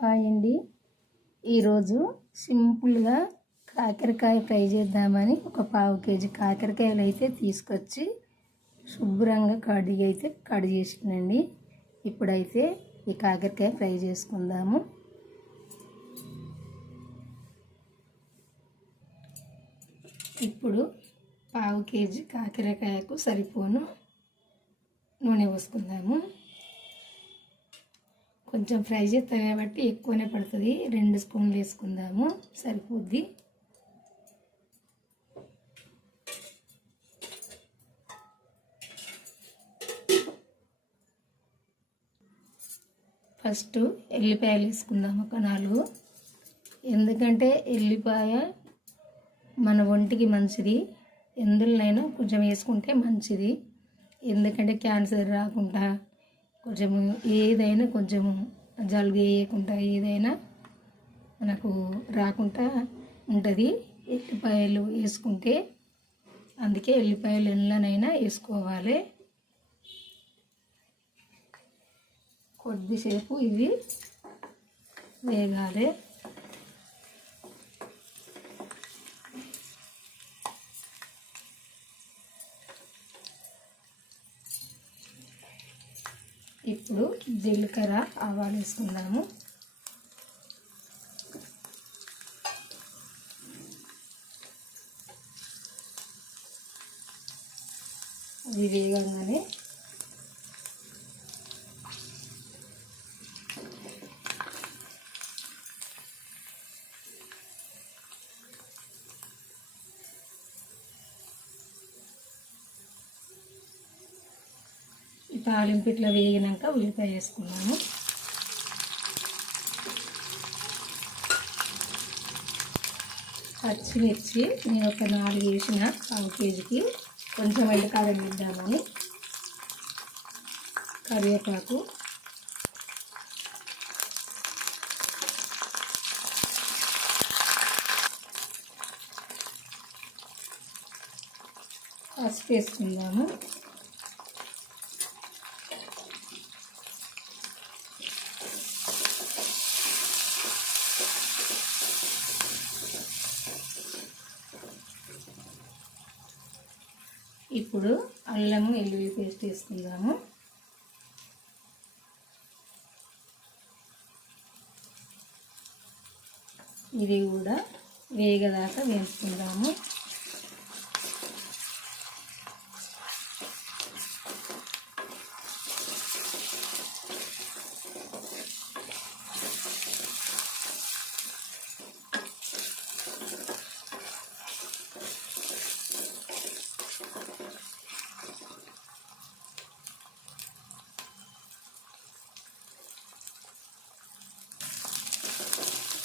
Hi అండి. ఈరోజు సింపుల్గా కాకరకాయ ఫ్రై చేద్దామని ఒక పావు కేజీ కాకరకాయలు అయితే తీసుకొచ్చి శుభ్రంగా కడిగి చేసినండి. ఇప్పుడైతే ఈ కాకరకాయ ఫ్రై చేసుకుందాము. ఇప్పుడు పావు కేజీ కాకరకాయకు సరిపోను నూనె పోసుకుందాము. కొంచెం ఫ్రై చేస్తాం కాబట్టి ఎక్కువనే పడుతుంది. 2 స్పూన్లు వేసుకుందాము, సరిపోద్ది. ఫస్ట్ ఎల్లిపాయలు వేసుకుందాము, ఒక 4. ఎందుకంటే ఎల్లిపాయ మన ఒంటికి మంచిది. ఎందులోనైనా కొంచెం వేసుకుంటే మంచిది. ఎందుకంటే క్యాన్సర్ రాకుండా, కొంచెము ఏదైనా కొంచెము జలుబు వేయకుండా ఏదైనా మనకు రాకుండా ఉంటుంది ఎల్లిపాయలు వేసుకుంటే. అందుకే ఎల్లిపాయలు ఎల్లనైనా వేసుకోవాలి. కొద్దిసేపు ఇవి వేగాలి. ఇప్పుడు జీలకర్ర, ఆవాలు వేసుకుందాము. అవి వేగంగానే తాలింపు ఇట్లా వేగినాక ఉల్లిపాయ వేసుకున్నాము. పచ్చిమిర్చి నేను ఒక 4 వేసిన పావు కేజీకి. కొంచెం ఎండకారం వేద్దామని. కరివేపాకు, పసుపు వేసుకుందాము. ఇప్పుడు అల్లము వెల్లుల్లి పేస్ట్ వేసుకుందాము. ఇది కూడా వేగదాకా వేసుకుందాము.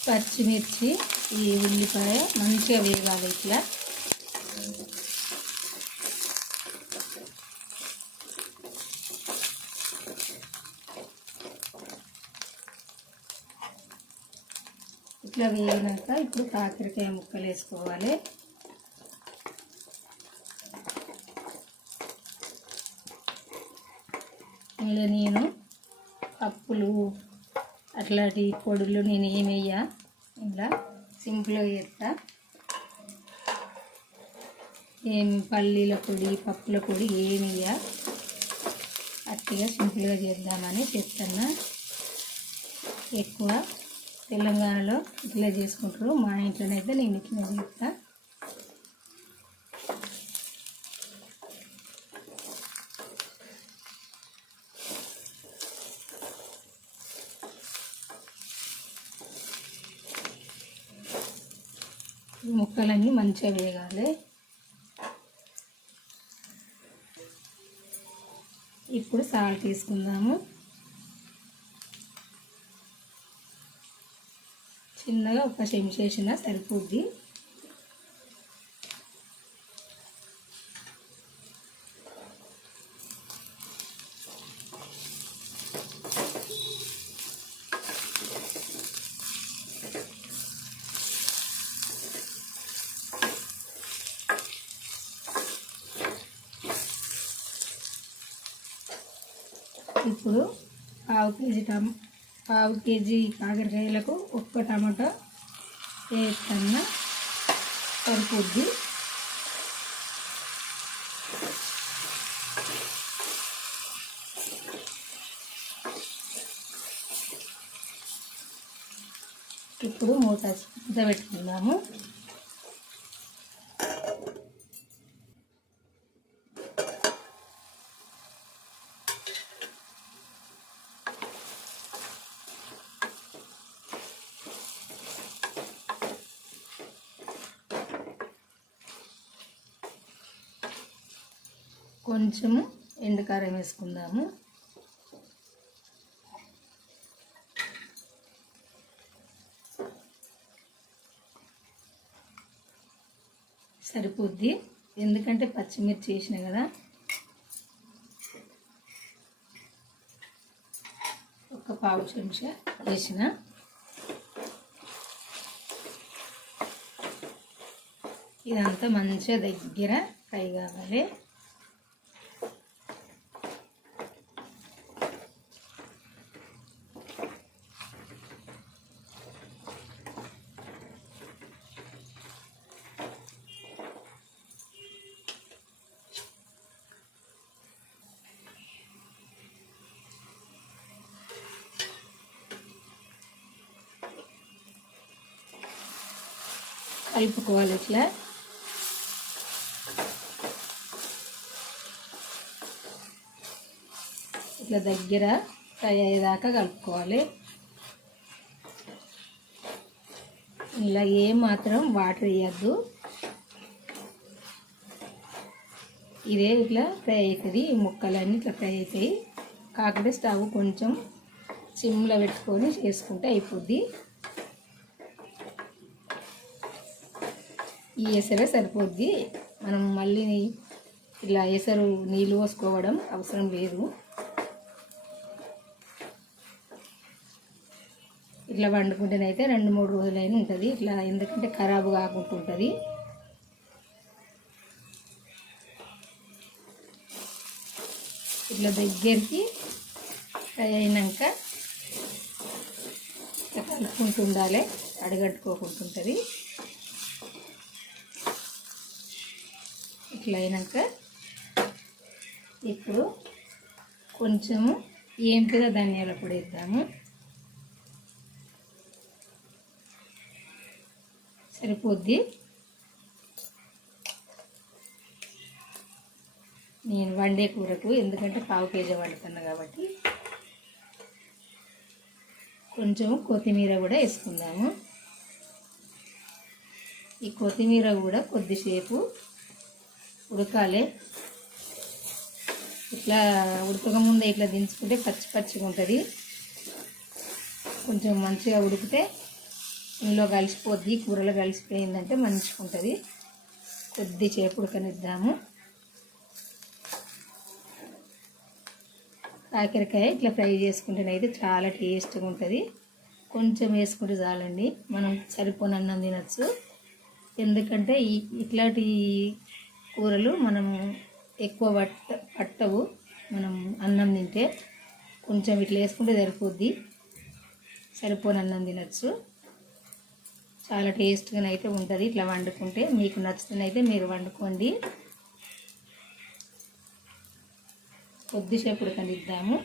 పచ్చిమిర్చి, ఈ ఉల్లిపాయ మంచిగా వేగాలి. ఇట్లా వేగినాక ఇప్పుడు కాకరకాయ ముక్కలు వేసుకోవాలి. ఇలా నేను పప్పులు అట్లాంటి పొడులు నేను ఏమయ్యా, ఇలా సింపుల్గా చేస్తా. ఏం పల్లీల పొడి, పప్పుల పొడి ఏమయ్యా, అట్టిగా సింపుల్గా చేద్దామని చెప్తున్నా. ఎక్కువ తెలంగాణలో ఇట్లా చేసుకుంటారు. మా ఇంట్లోనైతే నేను ఇట్లా చేస్తా. ముక్కలన్నీ మంచిగా వేగాలి. ఇప్పుడు సాల్ట్ తీసుకుందాము. చిన్నగా ఒక చెంచా వేసినా సరిపోద్ది. ఇప్పుడు పావు కేజీ పావు కేజీ కాకరకాయలకు ఒక్క టమాటో వేస్తున్నా సరిపోద్ది. ఇప్పుడు మూత పెట్టుకుందాము. కొంచెము ఎండుకారం వేసుకుందాము. సరిపోద్ది, ఎందుకంటే పచ్చిమిర్చి వేసిన కదా. ఒక పావు చెంచా వేసిన. ఇదంతా మంచిగా దగ్గర ఫ్రై కావాలి. కలుపుకోవాలి ఇట్లా. ఇట్లా దగ్గర ఫ్రై అయ్యేదాకా కలుపుకోవాలి. ఇలా ఏమాత్రం వాటర్ వేయద్దు. ఇదే ఇట్లా ఫ్రై అవుతుంది. ఈ ముక్కలన్నీ ఇట్లా ఫ్రై అవుతాయి. కాకపోతే స్టవ్ కొంచెం సిమ్లో పెట్టుకొని చేసుకుంటే అయిపోద్ది. ఈ ఎసరే సరిపోద్ది. మనం మళ్ళీ ఇలా ఎసరు నీళ్ళు పోసుకోవడం అవసరం లేదు. ఇట్లా వండుకుంటేనైతే 2-3 రోజులైనా ఉంటుంది ఇట్లా, ఎందుకంటే ఖరాబు కాకుండా ఉంటుంది. ఇట్లా దగ్గరికి ఫ్రై అయినాక ఇట్లా కలుపుకుంటూ ఉండాలి, అడగట్టుకోకుంటుంటుంది. ఇట్లా అయినాక ఇప్పుడు కొంచెము ఏంటిగా ధనియాల పొడి వేద్దాము. సరిపోద్ది. నేను వండే కూరకు, ఎందుకంటే పావు కేజీ వండుతున్నా కాబట్టి. కొంచెం కొత్తిమీర కూడా వేసుకుందాము. ఈ కొత్తిమీర కూడా కొద్దిసేపు ఉడకాలి. ఇట్లా ఉడకముందే ఇట్లా దించుకుంటే పచ్చి పచ్చిగా ఉంటుంది. కొంచెం మంచిగా ఉడికితే ఇందులో కలిసిపోద్ది, కూరలో కలిసిపోయిందంటే మంచిగా ఉంటుంది. కొద్దిసేపు ఉడకనిద్దాము. కాకరకాయ ఇట్లా ఫ్రై చేసుకుంటేనైతే చాలా టేస్ట్గా ఉంటుంది. కొంచెం వేసుకుంటే చాలండి, మనం సరిపోని అన్నం తినచ్చు. ఎందుకంటే ఇట్లాంటి కూరలు మనం ఎక్కువ పట్టవు. మనం అన్నం తింటే కొంచెం ఇట్లా వేసుకుంటే సరిపోద్ది, సరిపోని అన్నం తినచ్చు. చాలా టేస్ట్గా అయితే ఉంటుంది ఇట్లా వండుకుంటే. మీకు నచ్చుతుందైతే మీరు వండుకోండి. కొద్దిసేపు ఉడకనిద్దాము.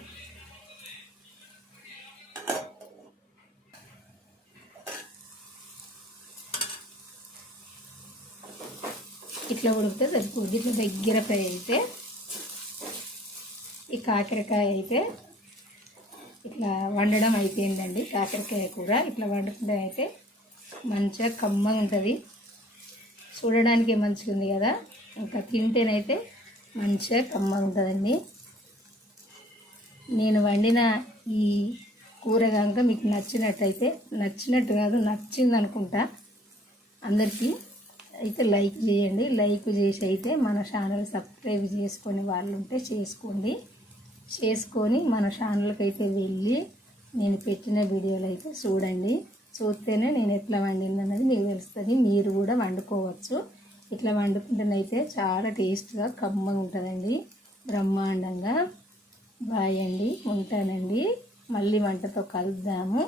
ఇట్లా ఉడికితే సరిపోద్ది. ఇట్లా దగ్గర ఫ్రై అయితే ఈ కాకరకాయ అయితే ఇట్లా వండడం అయిపోయిందండి. కాకరకాయ కూర ఇట్లా వండుకుంటే అయితే మంచిగా కమ్మగా ఉంటుంది. చూడడానికి మంచిగా ఉంది కదా, ఇంకా తింటేనైతే మంచిగా కమ్మగా ఉంటుందండి. నేను వండిన ఈ కూర కనుక మీకు నచ్చినట్టయితే, నచ్చినట్టు కాదు నచ్చింది అనుకుంటా అందరికీ, అయితే లైక్ చేయండి. లైక్ చేసి అయితే మన ఛానల్ సబ్స్క్రైబ్ చేసుకొని వాళ్ళు ఉంటే చేసుకొని మన ఛానల్కి అయితే వెళ్ళి నేను పెట్టిన వీడియోలు అయితే చూడండి. చూస్తేనే నేను ఎట్లా వండింది అన్నది మీకు తెలుస్తుంది. మీరు కూడా వండుకోవచ్చు. ఇట్లా వండుకుంటేనైతే చాలా టేస్ట్గా కమ్మగా ఉంటుందండి, బ్రహ్మాండంగా. బాయ్ అండి, ఉంటానండి. మళ్ళీ వంటతో కలుద్దాము.